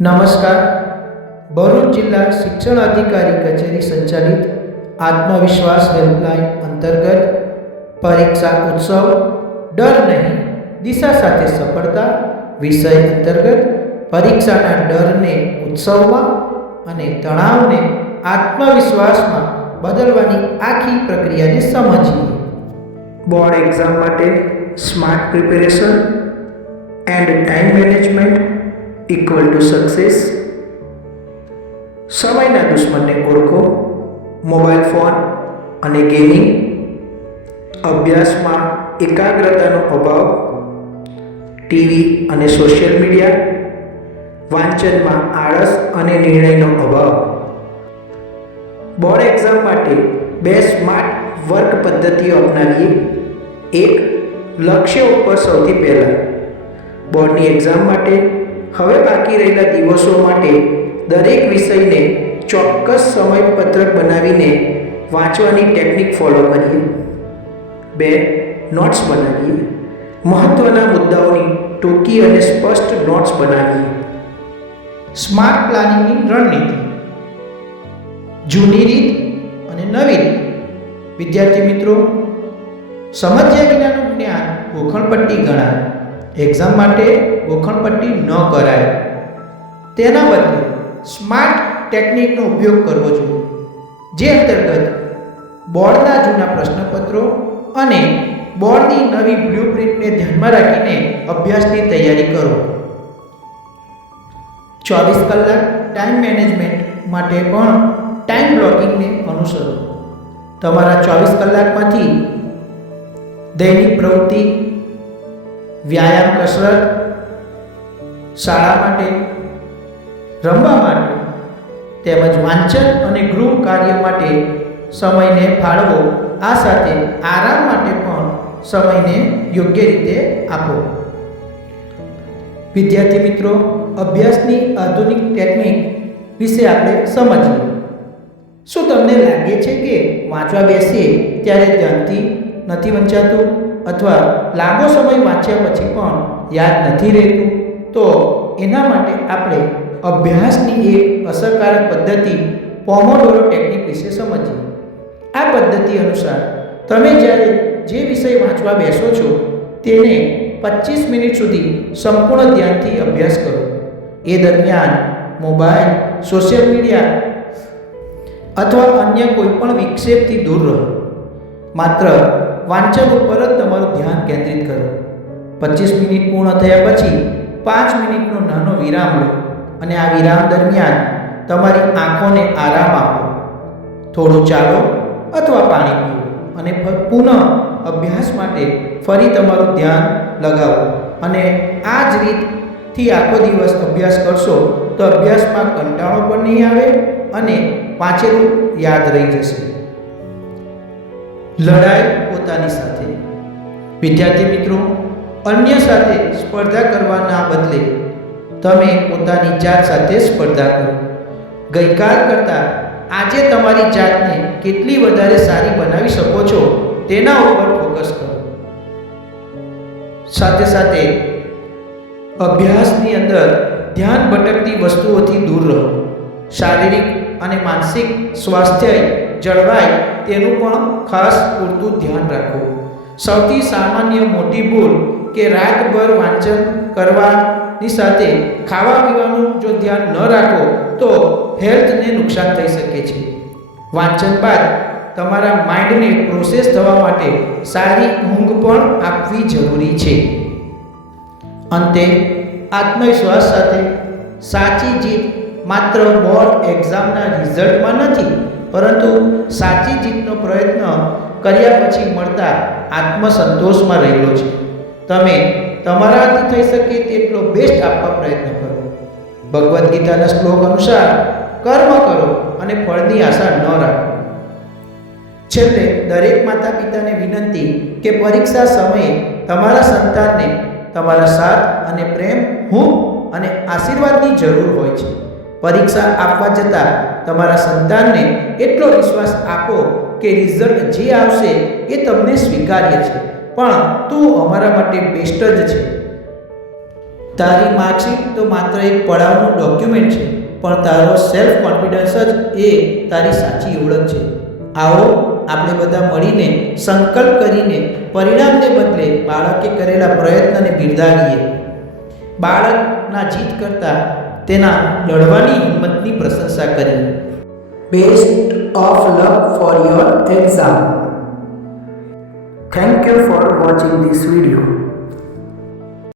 નમસ્કાર. ભરૂચ જિલ્લા શિક્ષણ અધિકારી કચેરી સંચાલિત આત્મવિશ્વાસ હેલ્પલાઇન અંતર્ગત પરીક્ષા ઉત્સવ ડર નહીં દિશા સાથે સફળતા વિષય અંતર્ગત પરીક્ષાના ડરને ઉત્સવમાં અને તણાવને આત્મવિશ્વાસમાં બદલવાની આખી પ્રક્રિયાને સમજીએ. બોર્ડ એક્ઝામ માટે smart preparation end time management equal to success. સમયના દુશ્મનને ઓળખો. મોબાઈલ ફોન અને ગેમિંગ, અભ્યાસમાં એકાગ્રતાનો અભાવ, ટીવી અને સોશિયલ મીડિયા, વાંચનમાં આળસ અને નિર્ણયનો અભાવ. બોર્ડ એક્ઝામ માટે બે સ્માર્ટ વર્ક પદ્ધતિઓ અપનાવીએ. એક, લક્ષ્ય ઉપર સૌથી પહેલાં. બોર્ડની એક્ઝામ માટે હવે બાકી રહેલા દિવસો માટે દરેક વિષયને ચોક્કસ સમયપત્રક બનાવીને વાંચવાની ટેકનિક ફોલો કરીએ. બે, નોટ્સ બનાવીએ. મહત્ત્વના મુદ્દાઓની ટૂંકી અને સ્પષ્ટ નોટ્સ બનાવીએ. સ્માર્ટ પ્લાનિંગની રણનીતિ. જૂની રીત અને નવી રીત. વિદ્યાર્થી મિત્રો, સમજ્યા વિનાનું જ્ઞાન ગોખણપટ્ટી ગણાય. એક્ઝામ માટે ગોખણપટ્ટી ન કરાય. તેના બદલે સ્માર્ટ ટેકનિકનો ઉપયોગ કરવો જોઈએ, જે અંતર્ગત બોર્ડના જૂના પ્રશ્નપત્રો અને બોર્ડની નવી બ્લુપ્રિન્ટને ધ્યાનમાં રાખીને અભ્યાસની તૈયારી કરો. 24 કલાક ટાઈમ મેનેજમેન્ટ માટે પણ ટાઈમ બ્લોકિંગને અનુસરો. તમારા 24 કલાકમાંથી દૈનિક પ્રવૃત્તિ, વ્યાયામ, કસરત, શાળા માટે, રમવા માટે તેમજ વાંચન અને ગૃહ કાર્ય માટે સમયને ફાળવો. આ સાથે આરામ માટે પણ સમયને યોગ્ય રીતે આપો. વિદ્યાર્થી મિત્રો, અભ્યાસની આધુનિક ટેકનિક વિશે આપણે સમજીએ. શું તમને લાગે છે કે વાંચવા બેસીએ ત્યારે ધ્યાનથી નથી વંચાતું અથવા લાંબો સમય વાંચ્યા પછી પણ યાદ નથી રહેતું? તો એના માટે આપણે અભ્યાસની એક અસરકારક પદ્ધતિ પોમોડોરો ટેકનિક વિશે સમજીએ. આ પદ્ધતિ અનુસાર તમે જ્યારે જે વિષય વાંચવા બેસો છો તેને 25 મિનિટ સુધી સંપૂર્ણ ધ્યાનથી અભ્યાસ કરો. એ દરમિયાન મોબાઈલ, સોશિયલ મીડિયા અથવા અન્ય કોઈપણ વિક્ષેપથી દૂર રહો. માત્ર વાંચન ઉપર જ તમારું ધ્યાન કેન્દ્રિત કરો. 25 મિનિટ પૂર્ણ થયા પછી 5 મિનિટનો નાનો વિરામ લો અને આ વિરામ દરમિયાન તમારી આંખોને આરામ આપો. થોડું ચાલો અથવા પાણી પીઓ અને પુનઃ અભ્યાસ માટે ફરી તમારું ધ્યાન લગાવો. અને આ જ રીતથી આખો દિવસ અભ્યાસ કરશો તો અભ્યાસમાં કંટાળો પણ નહીં આવે અને વાંચેલું યાદ રહી જશે. લડાઈ પોતાની સાથે. વિદ્યાર્થી મિત્રો, અન્ય સાથે સ્પર્ધા કરવાના બદલે તમે પોતાની જાત સાથે સ્પર્ધા કરો. ગઈકાલ કરતાં આજે તમારી જાતને કેટલી વધારે સારી બનાવી શકો છો તેના ઉપર ફોકસ કરો. સાથે સાથે અભ્યાસની અંદર ધ્યાન ભટકતી વસ્તુઓથી દૂર રહો. શારીરિક અને માનસિક સ્વાસ્થ્ય જળવાય તેનું પણ ખાસ પૂરતું ધ્યાન રાખો. સૌથી સામાન્ય મોટી ભૂલ કે રાતભર વાંચન કરવાની સાથે ખાવા પીવાનું જો ધ્યાન ન રાખો તો હેલ્થને નુકસાન થઈ શકે છે. વાંચન બાદ તમારા માઇન્ડને પ્રોસેસ થવા માટે સારી ઊંઘ પણ આપવી જરૂરી છે. અંતે, આત્મવિશ્વાસ સાથે સાચી જીત માત્ર બોર્ડ એક્ઝામના રિઝલ્ટમાં નથી, પરંતુ સાચી જીતનો પ્રયત્ન કર્યા પછી મળતા આત્મસંતોષમાં રહેલો છે. તમે તમારાથી થઈ શકે તેટલો બેસ્ટ આપવા પ્રયત્ન કરો. ભગવદ્ ગીતાના શ્લોક અનુસાર કર્મ કરો અને ફળની આશા ન રાખો. છેલ્લે દરેક માતા પિતાને વિનંતી કે પરીક્ષા સમયે તમારા સંતાનને તમારા સાથ અને પ્રેમ, હૂંફ અને આશીર્વાદની જરૂર હોય છે. પરીક્ષા આપવા જતાં તમારા સંતાનને એટલો વિશ્વાસ આપો કે રિઝલ્ટ જે આવશે એ તમને સ્વીકાર્ય છે, પણ તું અમારા માટે બેસ્ટ જ છે. તારી માર્કશીટ તો માત્ર એક પડાવનું ડોક્યુમેન્ટ છે, પણ તારો સેલ્ફ કોન્ફિડન્સ જ એ તારી સાચી ઓળખ છે. આવો આપણે બધા મળીને સંકલ્પ કરીને પરિણામને બદલે બાળકે કરેલા પ્રયત્નને બિરદાવીએ. બાળકના જીત કરતાં તેના લડવાની હિંમતની પ્રશંસા કરીએ. Best of luck for your exam. Thank you for watching this video.